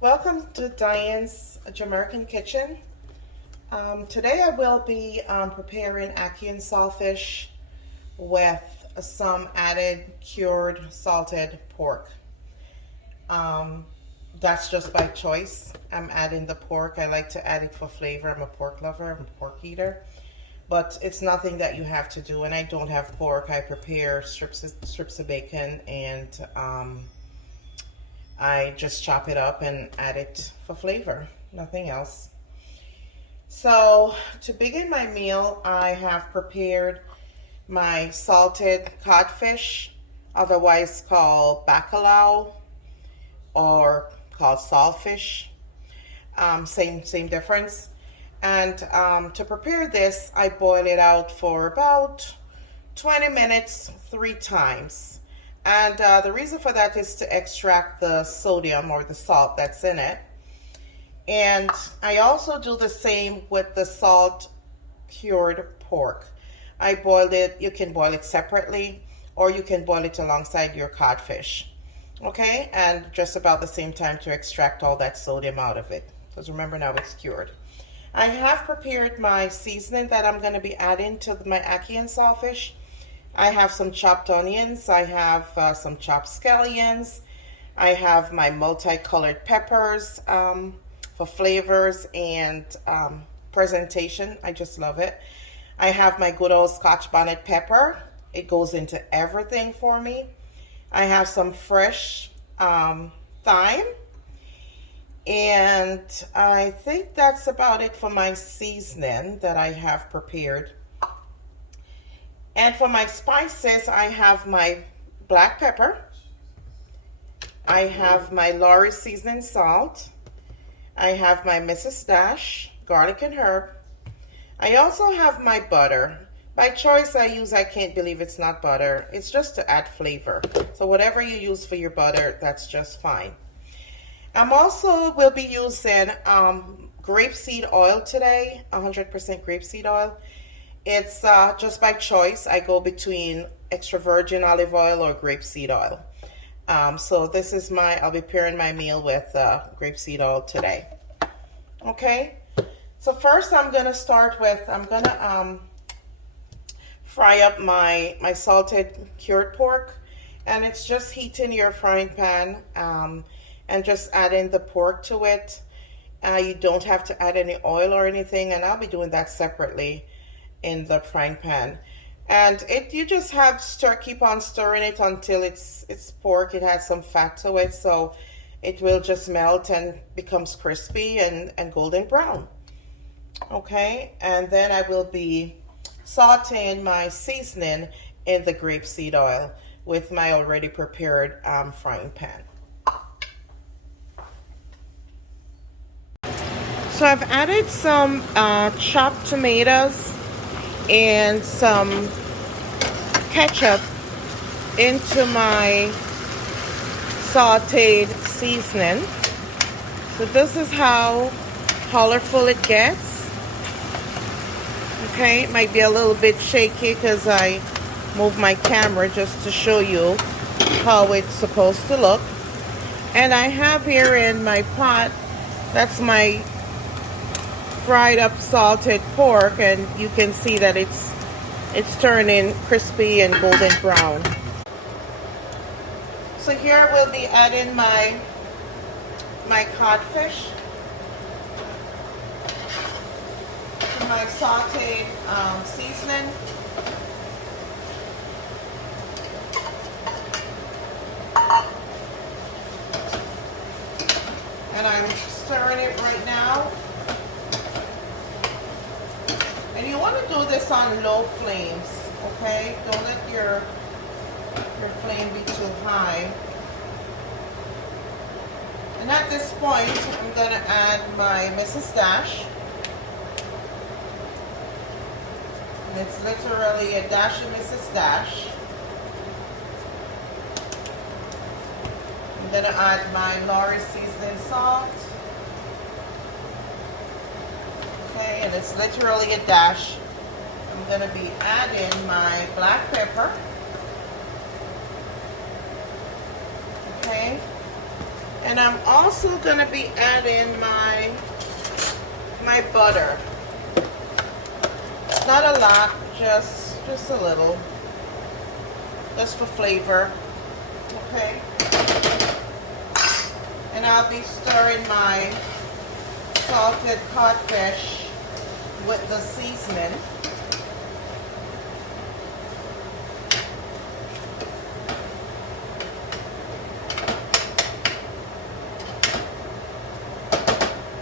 Welcome to Diane's Jamaican Kitchen. Today I will be preparing Ackee and saltfish with some added cured salted pork. That's just by choice. I'm adding the pork. I like to add it for flavor. I'm a pork lover, I'm a pork eater. But it's nothing that you have to do. And I don't have pork. I prepare strips of bacon and I just chop it up and add it for flavor, nothing else. So to begin my meal, I have prepared my salted codfish, otherwise called bacalao or called saltfish. Same difference. And to prepare this, I boil it out for about 20 minutes 3 times. And the reason for that is to extract the sodium or the salt that's in it. And I also do the same with the salt cured pork. I boiled it. You can boil it separately or you can boil it alongside your codfish. Okay, and just about the same time to extract all that sodium out of it. Because remember, now it's cured. I have prepared my seasoning that I'm going to be adding to my Ackee and saltfish. I have some chopped onions, I have some chopped scallions, I have my multicolored peppers for flavors and presentation. I just love it. I have my good old Scotch bonnet pepper. It goes into everything for me. I have some fresh thyme. And I think that's about it for my seasoning that I have prepared. And for my spices, I have my black pepper. I have my Lawry seasoning salt. I have my Mrs. Dash garlic and herb. I also have my butter. By choice, I can't believe it's not butter. It's just to add flavor. So whatever you use for your butter, that's just fine. I'm also will be using grapeseed oil today, 100% grapeseed oil. It's just by choice. I go between extra virgin olive oil or grapeseed oil. So this is I'll be pairing my meal with grapeseed oil today. Okay, so first I'm going to fry up my salted cured pork. And it's just heating your frying pan and just adding the pork to it. You don't have to add any oil or anything, and I'll be doing that separately in the frying pan. And you just have keep on stirring it until it's pork. It has some fat to it, so it will just melt and becomes crispy and golden brown. Okay, and then I will be sauteing my seasoning in the grapeseed oil with my already prepared frying pan. So I've added some chopped tomatoes and some ketchup into my sauteed seasoning. So this is how colorful it gets. Okay, it might be a little bit shaky because I move my camera just to show you how it's supposed to look. And I have here in my pot, that's my fried up salted pork, and you can see that it's turning crispy and golden brown. So here we'll be adding my codfish to my sauteed seasoning. And I'm stirring it right now. And you want to do this on low flames, okay? Don't let your flame be too high. And at this point, I'm going to add my Mrs. Dash. And it's literally a dash of Mrs. Dash. I'm going to add my Lawry seasoning salt. Okay, and it's literally a dash. I'm going to be adding my black pepper. Okay, And I'm also gonna be adding my butter. Not a lot, just a little, just for flavor. Okay. And I'll be stirring my salted codfish with the seasoning.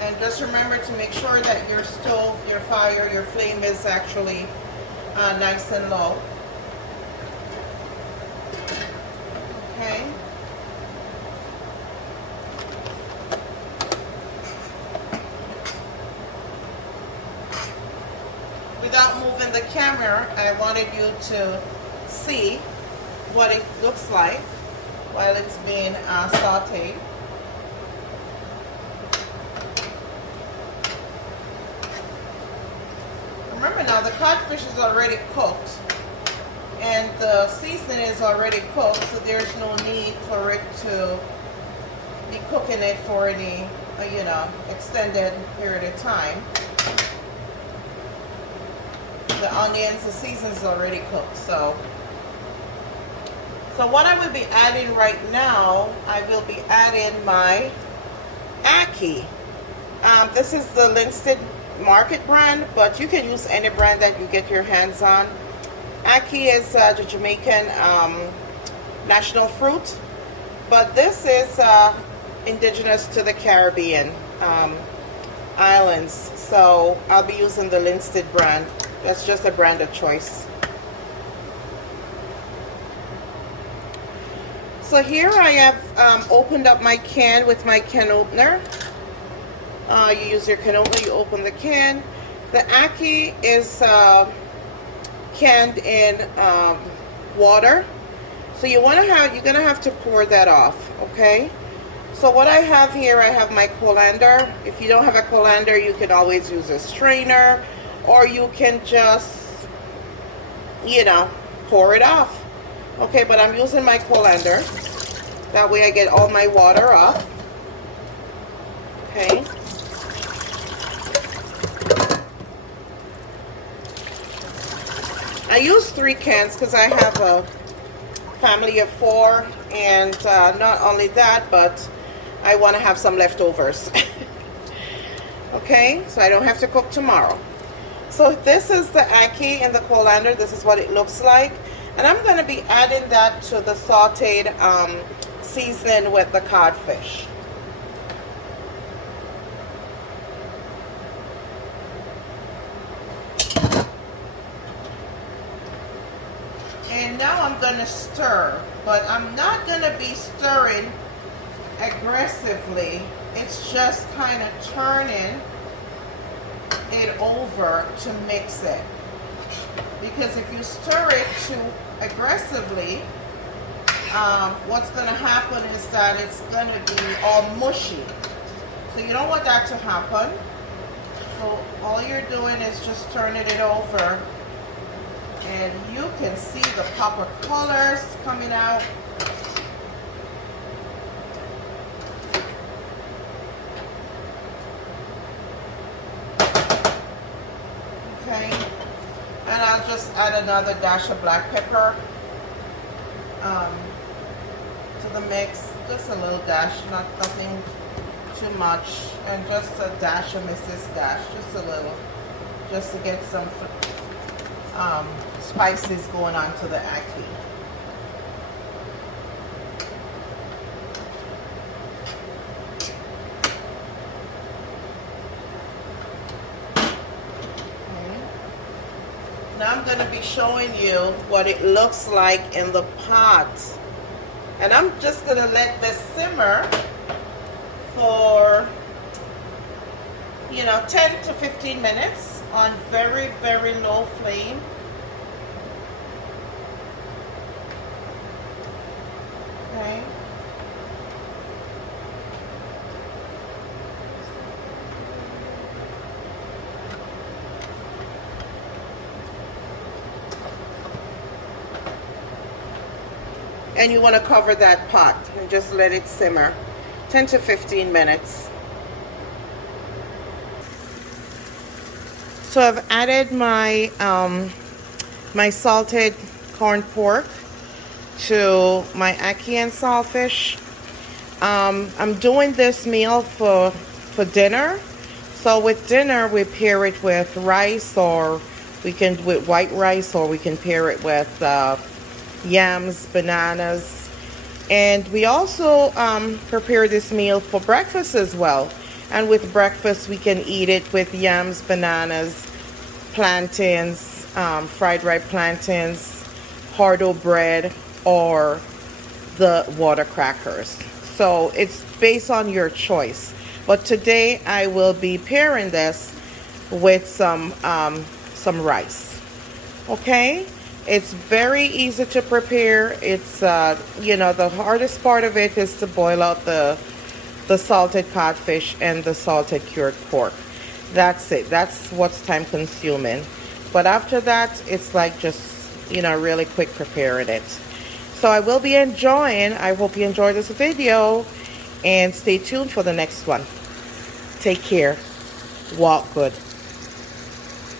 And just remember to make sure that your stove, your fire, your flame is actually nice and low. Okay. Without moving the camera, I wanted you to see what it looks like while it's being sauteed. Remember now, the codfish is already cooked and the seasoning is already cooked, so there's no need for it to be cooking it for any, extended period of time. The onions, the seasoning is already cooked. So what I will be adding right now, I will be adding my Ackee. This is the Linstead Market brand, but you can use any brand that you get your hands on. Ackee is the Jamaican national fruit, but this is indigenous to the Caribbean islands. So I'll be using the Linstead brand. That's just a brand of choice. So here I have opened up my can with my can opener. You use your can opener, you open the can. The Ackee is canned in water. So you're gonna have to pour that off, okay? So what I have here, I have my colander. If you don't have a colander, you can always use a strainer, or you can just, pour it off. Okay, but I'm using my colander. That way I get all my water off. Okay. I use 3 cans because I have a family of 4, and not only that, but I want to have some leftovers. Okay, so I don't have to cook tomorrow. So this is the Ackee in the colander. This is what it looks like. And I'm going to be adding that to the sauteed seasoning with the codfish. And now I'm going to stir, but I'm not going to be stirring aggressively. It's just kind of turning it over to mix it. Because if you stir it too aggressively, what's going to happen is that it's going to be all mushy. So you don't want that to happen. So all you're doing is just turning it over, and you can see the pop of colors coming out. Okay, and I'll just add another dash of black pepper to the mix. Just a little dash, nothing too much, and just a dash of Mrs. Dash, just a little, just to get some spices going on to the Ackee. Now I'm going to be showing you what it looks like in the pot. And I'm just going to let this simmer for, 10 to 15 minutes on very, very low flame. Okay. And you want to cover that pot and just let it simmer. 10 to 15 minutes. So I've added my my salted corned pork to my ackee and saltfish. I'm doing this meal for dinner. So with dinner, we pair it with rice, or we can with white rice, or we can pair it with yams, bananas. And we also prepare this meal for breakfast as well. And with breakfast, we can eat it with yams, bananas, plantains, fried ripe plantains, hardo bread, or the water crackers. So it's based on your choice. But today I will be pairing this with some rice. Okay? It's very easy to prepare. It's you know, the hardest part of it is to boil out the salted codfish and the salted cured pork. That's it. That's what's time consuming. But after that, it's like just, you know, really quick preparing it. So I will be enjoying. I hope you enjoyed this video, and stay tuned for the next one. Take care. Walk good.